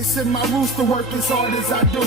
It's in my roots to work as hard as I do.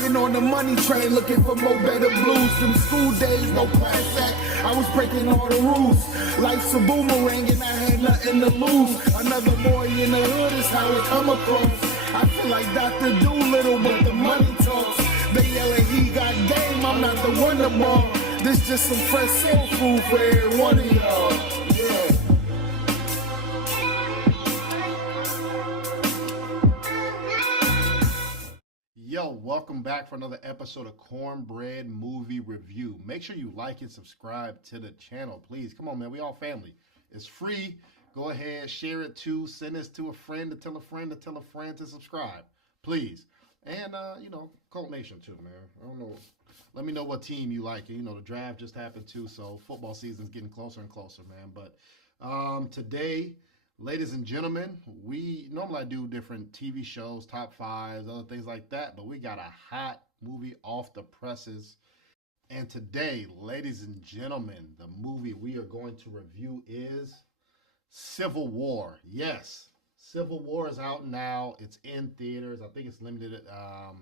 Been on the money train looking for more better blues. Them school days, no class act, I was breaking all the rules. Life's a boomerang and I had nothing to lose. Another boy in the hood is how it come across. I feel like Dr. Doolittle, but the money talks. They yelling he got game, I'm not the wonder ball. This just some fresh soul food for every one of y'all. Yeah. Yo, welcome back for another episode of Cornbread Movie Review. Make sure you like and subscribe to the channel, please. Come on, man. We all family. It's free. Go ahead, share it too. Send this to a friend to tell a friend to tell a friend to subscribe, please. And, Colt Nation too, man. I don't know. Let me know what team you like. You know, the draft just happened too, so football season's getting closer and closer, man. But today, ladies and gentlemen, I do different TV shows, top fives, other things like that, but we got a hot movie off the presses. And today, ladies and gentlemen, the movie we are going to review is Civil War. Yes, Civil War is out now. It's in theaters. I think it's limited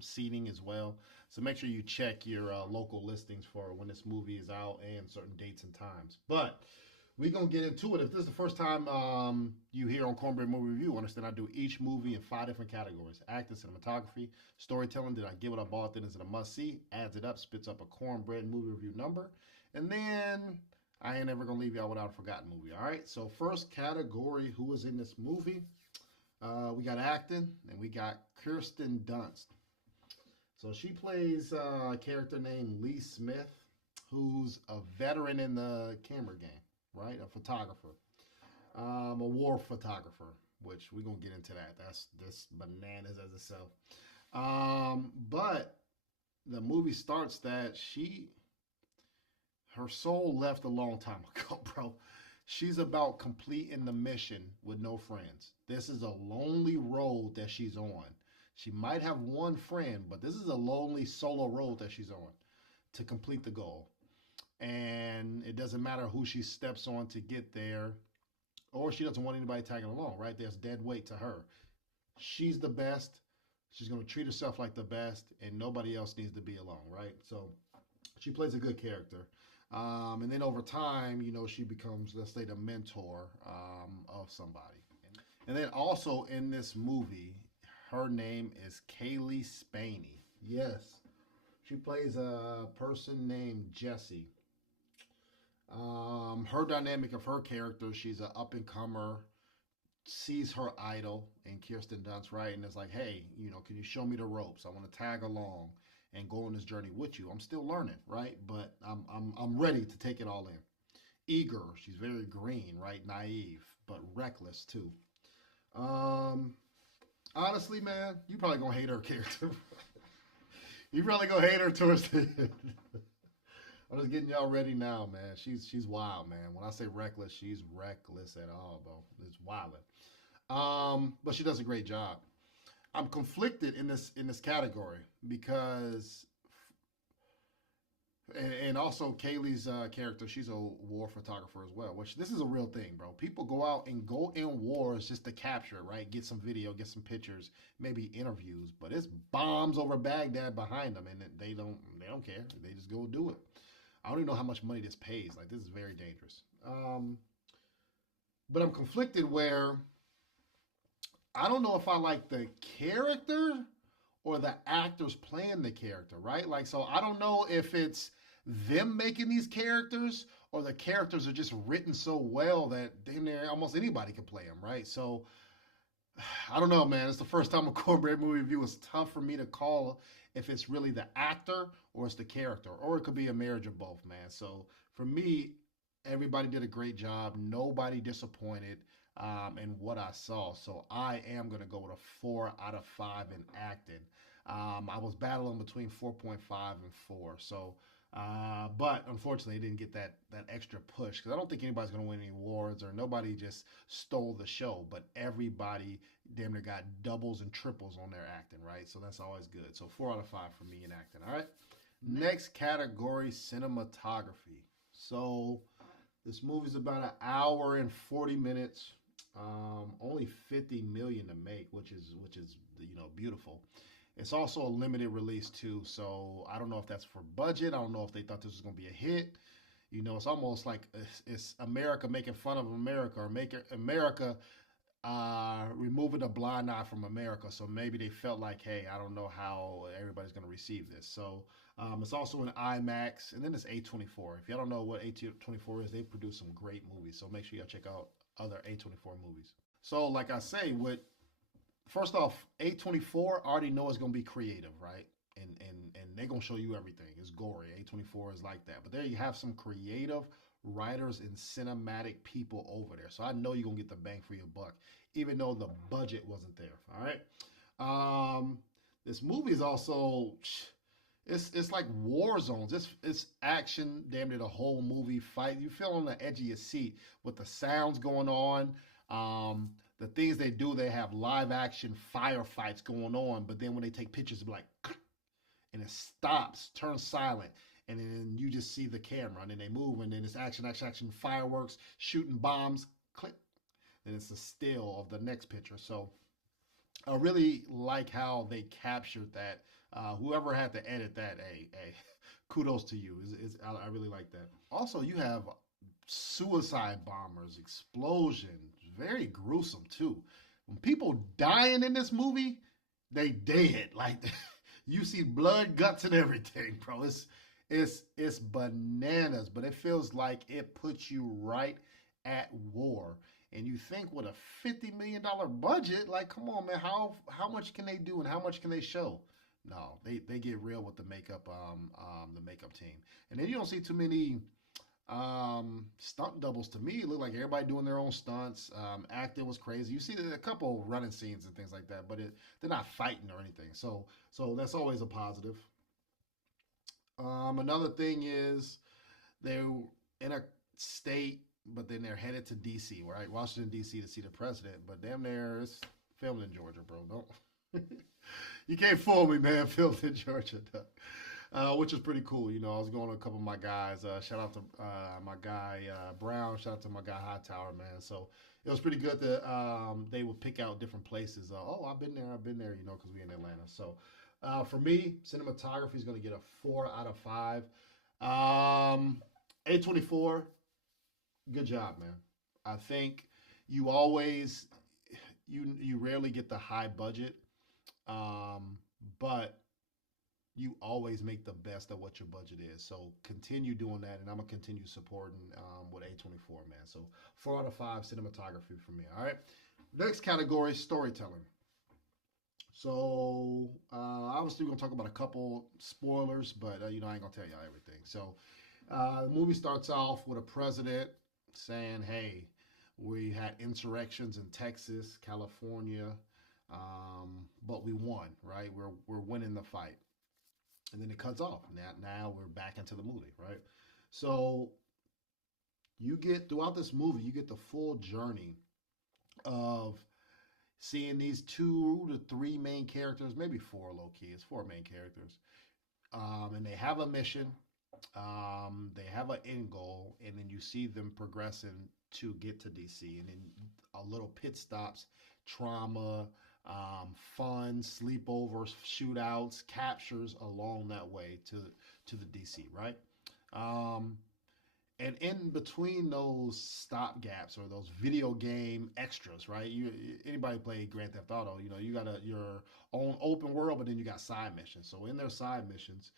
seating as well. So make sure you check your local listings for when this movie is out and certain dates and times. But we're going to get into it. If this is the first time you hear on Cornbread Movie Review, understand I do each movie in 5 different categories. Acting, cinematography, storytelling. Did I give it up all things? Is it a must-see? Adds it up, spits up a Cornbread Movie Review number. And then I ain't ever going to leave y'all without a forgotten movie. All right? So first category, who was in this movie? We got acting, and we got Kirsten Dunst. So she plays a character named Lee Smith, who's a veteran in the camera game. Right, a photographer, a war photographer, which we're gonna get into that. That's bananas as itself. But the movie starts that her soul left a long time ago, bro. She's about completing the mission with no friends. This is a lonely road that she's on. She might have one friend, but this is a lonely solo road that she's on to complete the goal. And it doesn't matter who she steps on to get there, or she doesn't want anybody tagging along, right? There's dead weight to her. She's the best. She's going to treat herself like the best, and nobody else needs to be along, right? So she plays a good character. And then over time, she becomes, let's say, the mentor of somebody. And then also in this movie, her name is Kaylee Spaney. Yes. She plays a person named Jessie. Her dynamic of her character, she's an up-and-comer, sees her idol in Kirsten Dunst, right? And it's like, hey, can you show me the ropes? I want to tag along and go on this journey with you. I'm still learning, right? But I'm ready to take it all in. Eager, she's very green, right? Naive, but reckless too. Honestly, man, you probably gonna hate her character. You probably gonna hate her towards the end. I'm just getting y'all ready now, man. She's wild, man. When I say reckless, she's reckless at all, bro. It's wildin'. But she does a great job. I'm conflicted in this category because, and also Kaylee's character, she's a war photographer as well, which this is a real thing, bro. People go out and go in wars just to capture it, right? Get some video, get some pictures, maybe interviews, but it's bombs over Baghdad behind them, and they don't care. They just go do it. I don't even know how much money this pays. Like, this is very dangerous. But I'm conflicted where I don't know if I like the character or the actors playing the character, right? Like, so I don't know if it's them making these characters or the characters are just written so well that damn near almost anybody can play them, right? So I don't know, man. It's the first time a Cornbread Movie Review. It's tough for me to call if it's really the actor or it's the character, or it could be a marriage of both, man. So for me, everybody did a great job. Nobody disappointed in what I saw. So I am going to go with a 4 out of 5 in acting. I was battling between 4.5 and 4. So, but unfortunately, I didn't get that extra push because I don't think anybody's going to win any awards, or nobody just stole the show, but everybody damn near got doubles and triples on their acting, right? So that's always good. So 4 out of 5 for me in acting. All right. Next category, cinematography. So this movie's about 1 hour and 40 minutes. Only 50 million to make, which is beautiful. It's also a limited release too, so I don't know if that's for budget. I don't know if they thought this was gonna be a hit. It's almost like it's America making fun of America, or making America removing a blind eye from America. So maybe they felt like, hey, I don't know how everybody's going to receive this. So it's also in IMAX, and then it's A24. If y'all don't know what A24 is, they produce some great movies. So make sure y'all check out other A24 movies. So like I say, with first off, A24 already know it's going to be creative, right? And they're going to show you everything. It's gory. A24 is like that. But there you have some creative writers and cinematic people over there. So I know you're going to get the bang for your buck, even though the budget wasn't there. All right. This movie is also, it's like war zones. It's action, damn near the whole movie. Fight. You feel on the edge of your seat with the sounds going on. The things they do, they have live action firefights going on, but then when they take pictures, it's like, and it stops, turns silent, and then you just see the camera, and then they move, and then it's action, action, action, fireworks, shooting bombs, click, and it's a still of the next picture. So I really like how they captured that. Whoever had to edit that, hey, kudos to you. I really like that. Also, you have suicide bombers, explosions, very gruesome too. When people dying in this movie, they dead. Like you see blood, guts, and everything, bro. It's bananas, but it feels like it puts you right at war. And you think with a $50 million budget, like, come on, man, how much can they do and how much can they show? No, they get real with the makeup team. And then you don't see too many stunt doubles. To me, it looked like everybody doing their own stunts. Acting was crazy. You see a couple running scenes and things like that, but they're not fighting or anything. So that's always a positive. Another thing is they're in a state, but then they're headed to DC, right? Washington DC to see the president. But damn near it's filmed in Georgia, bro. Don't you can't fool me, man. Filmed in Georgia, which is pretty cool. I was going to a couple of my guys. Shout out to my guy Brown. Shout out to my guy Hightower, man. So it was pretty good that they would pick out different places. I've been there, because we in Atlanta. So for me, cinematography is going to get a 4 out of 5. A24, good job, man. I think you always, you rarely get the high budget, but you always make the best of what your budget is. So continue doing that, and I'm gonna continue supporting with A24, man. So 4 out of 5 cinematography for me. All right. Next category, storytelling. So obviously we're gonna talk about a couple spoilers, but I ain't gonna tell y'all everything. So the movie starts off with a president saying, "Hey, we had insurrections in Texas, California, but we won. Right? We're winning the fight." And then it cuts off. Now we're back into the movie, right? So you get throughout this movie, you get the full journey of seeing these 2 to 3 main characters, maybe 4 low key. It's 4 main characters, and they have a mission. They have an end goal, and then you see them progressing to get to DC, and then a little pit stops, trauma, fun, sleepovers, shootouts, captures along that way to the DC, right? And in between those stop gaps or those video game extras, right? Anybody play Grand Theft Auto, you got your own open world, but then you got side missions. So in their side missions,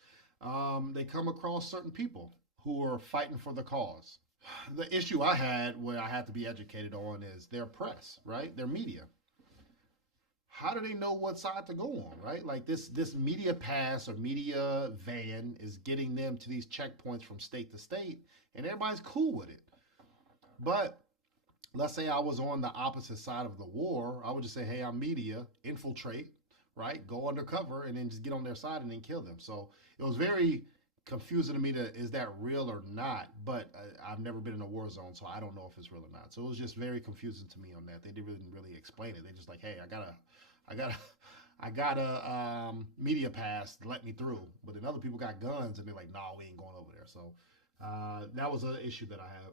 they come across certain people who are fighting for the cause. The issue I had, where I had to be educated on, is their press, right? Their media. How do they know what side to go on, right? Like this media pass or media van is getting them to these checkpoints from state to state, and everybody's cool with it. But let's say I was on the opposite side of the war, I would just say, hey, I'm media, infiltrate, right? Go undercover, and then just get on their side and then kill them. So it was very confusing to me is that real or not? But I've never been in a war zone, so I don't know if it's real or not. So it was just very confusing to me on that. They didn't really explain it. They just like, hey, I got a media pass to let me through. But then other people got guns, and they're like, no, we ain't going over there. So that was an issue that I had.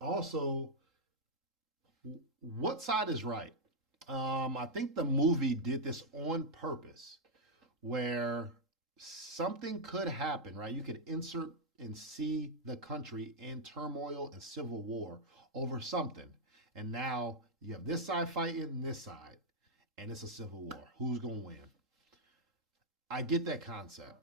Also, what side is right? I think the movie did this on purpose, where something could happen, right? You could insert and see the country in turmoil and civil war over something. And now you have this side fighting this side, and it's a civil war. Who's going to win? I get that concept.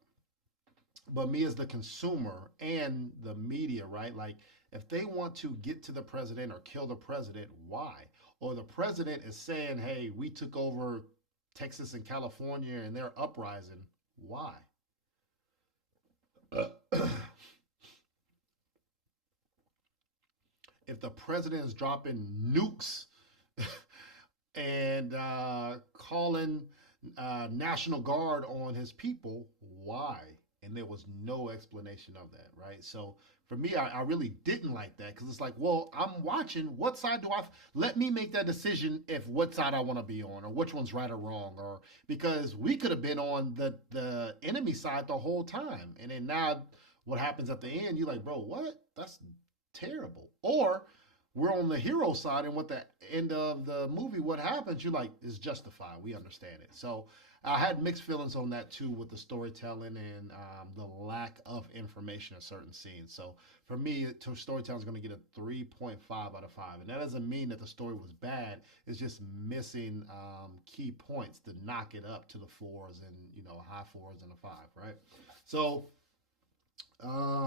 But me as the consumer and the media, right? Like, if they want to get to the president or kill the president, why? Or the president is saying, hey, we took over Texas and California and they're uprising. Why? If the president is dropping nukes and calling National Guard on his people, why? And there was no explanation of that, right? So for me, I really didn't like that because it's like, well, I'm watching. What side do I? Let me make that decision if what side I want to be on or which one's right or wrong, or because we could have been on the enemy side the whole time, and then now what happens at the end? You're like, bro, what? That's terrible. Or we're on the hero side, and with the end of the movie, what happens? You're like, it's justified. We understand it. So I had mixed feelings on that too, with the storytelling and the lack of information in certain scenes. So for me, storytelling is going to get a 3.5 out of 5, and that doesn't mean that the story was bad. It's just missing key points to knock it up to the fours and high fours and a five, right? So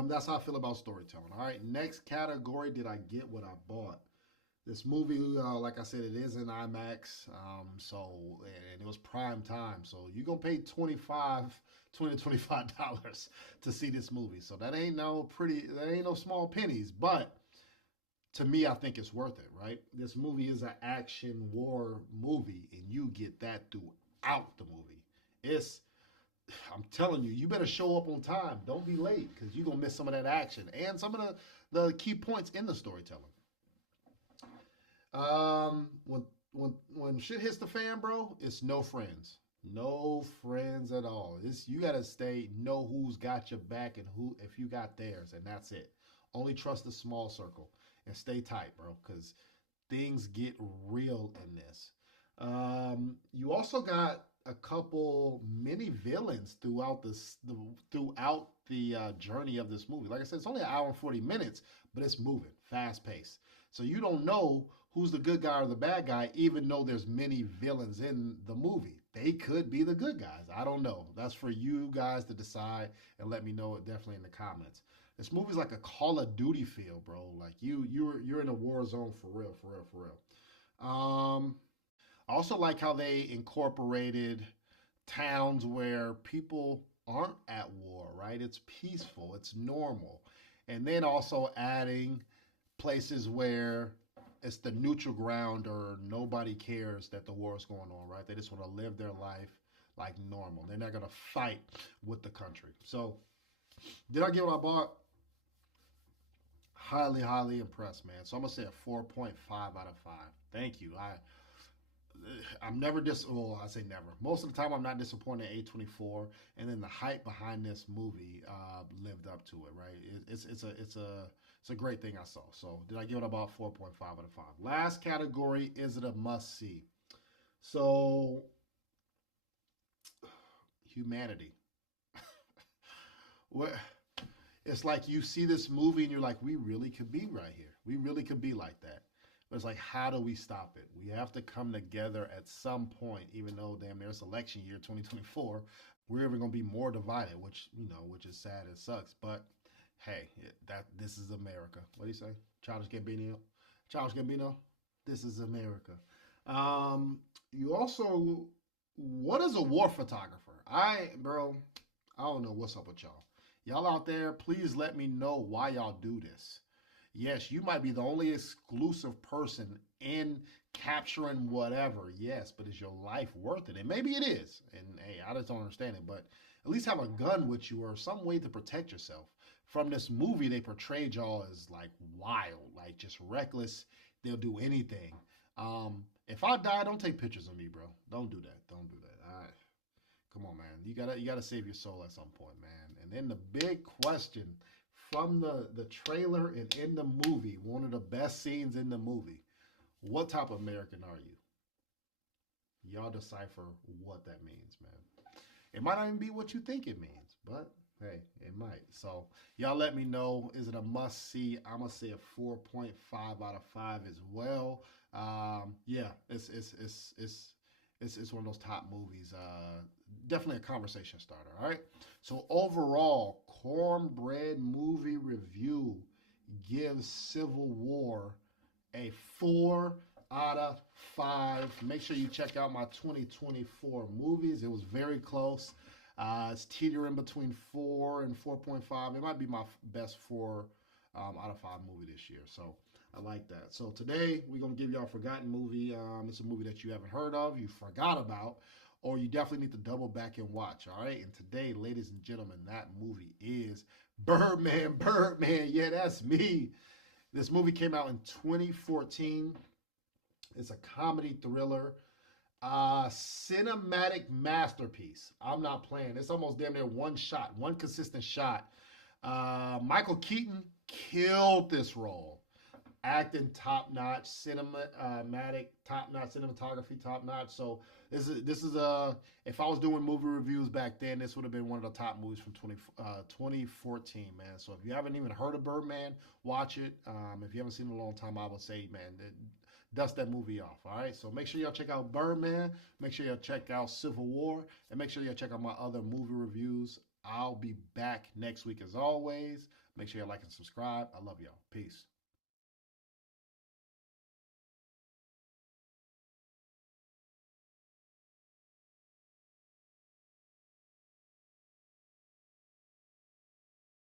that's how I feel about storytelling. All right, next category: did I get what I bought? This movie, like I said, it is in IMAX, and it was prime time. So you're gonna pay $20 to $25 to see this movie. So that ain't no small pennies. But to me, I think it's worth it, right? This movie is an action war movie, and you get that throughout the movie. I'm telling you, you better show up on time. Don't be late because you're gonna miss some of that action and some of the key points in the storytelling. When shit hits the fan, bro, it's no friends, no friends at all. You gotta know who's got your back and who if you got theirs, and that's it. Only trust the small circle and stay tight, bro, because things get real in this. You also got a couple mini villains throughout the journey of this movie. Like I said, it's only an hour and 40 minutes, but it's moving fast paced. So you don't know who's the good guy or the bad guy, even though there's many villains in the movie. They could be the good guys. I don't know. That's for you guys to decide and let me know it definitely in the comments. This movie's like a Call of Duty feel, bro. Like you're in a war zone for real, for real, for real. I also like how they incorporated towns where people aren't at war, right? It's peaceful, it's normal. And then also adding places where it's the neutral ground or nobody cares that the war is going on, right? They just want to live their life like normal. They're not going to fight with the country. So, did I get what I bought? Highly, highly impressed, man. So I'm gonna say a 4.5 out of 5. Thank you. I'm never well, I say never. Most of the time, I'm not disappointed in A24, and then the hype behind this movie lived up to it. Right? It's a great thing I saw. So did I give it about 4.5 out of 5? Last category: is it a must see? So humanity. What? It's like you see this movie and you're like, we really could be right here. We really could be like that. But it's like, how do we stop it? We have to come together at some point, even though damn near it's election year 2024. We're even gonna be more divided, which is sad and sucks. But hey, this is America. What do you say? Childish Gambino? Childish Gambino? This is America. You also, what is a war photographer? I don't know what's up with y'all. Y'all out there, please let me know why y'all do this. Yes, you might be the only exclusive person in capturing whatever. Yes, but is your life worth it? And maybe it is. And hey, I just don't understand it. But at least have a gun with you or some way to protect yourself. From this movie, they portrayed y'all as like wild, like just reckless. They'll do anything. If I die, don't take pictures of me, bro. Don't do that. Don't do that. All right. Come on, man. You gotta save your soul at some point, man. And then the big question from the trailer and in the movie, one of the best scenes in the movie. What type of American are you? Y'all decipher what that means, man. It might not even be what you think it means, but hey, it might. So y'all let me know. Is it a must see? I'm gonna say a 4.5 out of 5 as well. Yeah, it's one of those top movies. Definitely a conversation starter. All right. So overall, Cornbread movie review gives Civil War a 4 out of 5. Make sure you check out my 2024 movies. It was very close. It's teetering between 4 and 4.5. It might be my best 4 out of 5 movie this year. So I like that. So today we're gonna give y'all a forgotten movie. It's a movie that you haven't heard of, you forgot about, or you definitely need to double back and watch. All right. And today, ladies and gentlemen, that movie is Birdman. Birdman. Yeah, that's me. This movie came out in 2014. It's a comedy thriller, cinematic masterpiece. I'm not playing. It's almost damn near one shot, one consistent shot. Michael Keaton killed this role. Acting top notch, cinematic top notch, cinematography top notch. So this is a, if I was doing movie reviews back then, this would have been one of the top movies from 2014, man. So if you haven't even heard of Birdman, watch it. If you haven't seen it in a long time, I would say, man, dust that movie off. All right. So make sure y'all check out Birdman. Make sure y'all check out Civil War, and make sure y'all check out my other movie reviews. I'll be back next week as always. Make sure y'all like and subscribe. I love y'all. Peace.